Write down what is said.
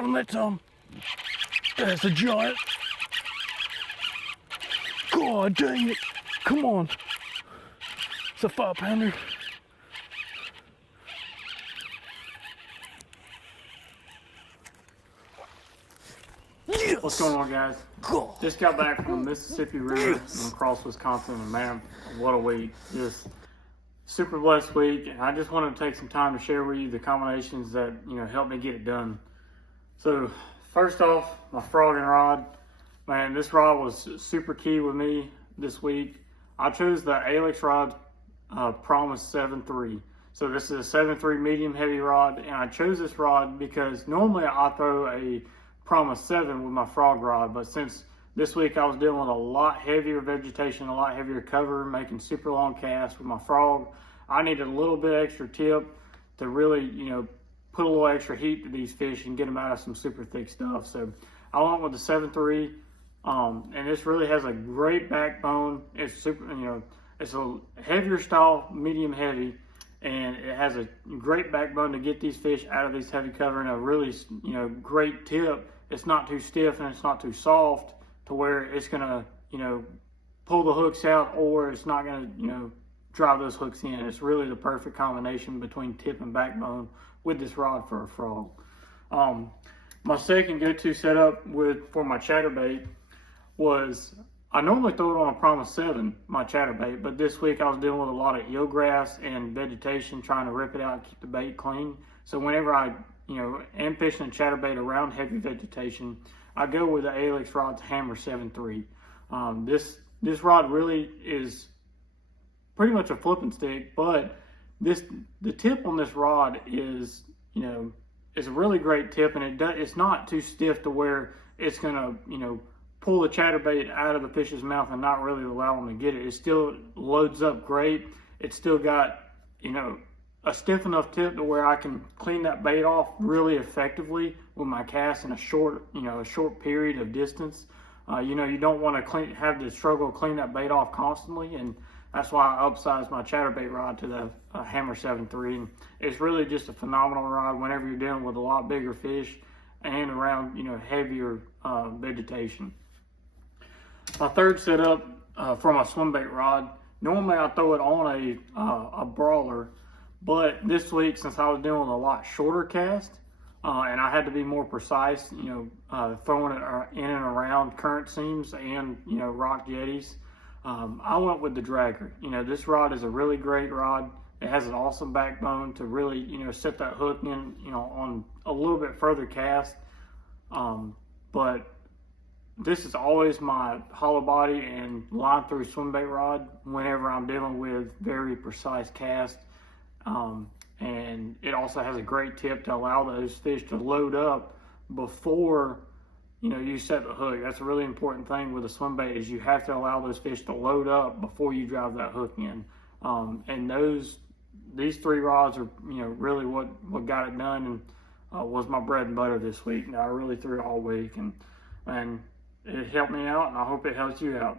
Got him that time. That's a giant. God dang it. Come on. It's a 5-pounder. Yes. What's going on, guys? God. Just got back from the Mississippi River in Crosse, Wisconsin, and man, what a week. Just super blessed week, and I just wanted to take some time to share with you the combinations that, helped me get it done. So, first off, my frogging rod. Man, this rod was super key with me this week. I chose the IKOS rod Promise 7.3. So this is a 7.3 medium heavy rod, and I chose this rod because normally I throw a Promise 7 with my frog rod, but since this week I was dealing with a lot heavier vegetation, a lot heavier cover, making super long casts with my frog, I needed a little bit extra tip to really, put a little extra heat to these fish and get them out of some super thick stuff. So I went with the 7.3, and this really has a great backbone. It's super, it's a heavier style, medium heavy, and it has a great backbone to get these fish out of these heavy cover, and a really, great tip. It's not too stiff and it's not too soft to where it's gonna, pull the hooks out, or it's not gonna, drive those hooks in. It's really the perfect combination between tip and backbone with this rod for a frog. My second go-to setup for my chatterbait was, I normally throw it on a Promise 7, my chatterbait, but this week I was dealing with a lot of eelgrass and vegetation, trying to rip it out and keep the bait clean. So whenever I, am fishing a chatterbait around heavy vegetation, I go with the IKOS Hammer 7.3. This rod really is pretty much a flipping stick, but the tip on this rod is, it's a really great tip, and it's not too stiff to where it's gonna, pull the chatterbait out of the fish's mouth and not really allow them to get it. It still loads up great. It's still got, a stiff enough tip to where I can clean that bait off really effectively with my cast in a short period of distance. You don't want to have to struggle to clean that bait off constantly, and that's why I upsized my chatterbait rod to the Hammer 7.3. It's really just a phenomenal rod whenever you're dealing with a lot bigger fish and around, heavier vegetation. My third setup for my swim bait rod, normally I throw it on a brawler, but this week, since I was doing a lot shorter cast, and I had to be more precise, throwing it in and around current seams and, rock jetties, I went with the dragger. This rod is a really great rod. It has an awesome backbone to really, set that hook in, on a little bit further cast. But this is always my hollow body and line through swim bait rod whenever I'm dealing with very precise cast. And it also has a great tip to allow those fish to load up before, you set the hook. That's a really important thing with a swim bait, is you have to allow those fish to load up before you drive that hook in. And these three rods are, really what got it done, and was my bread and butter this week. And I really threw it all week, and it helped me out, and I hope it helps you out.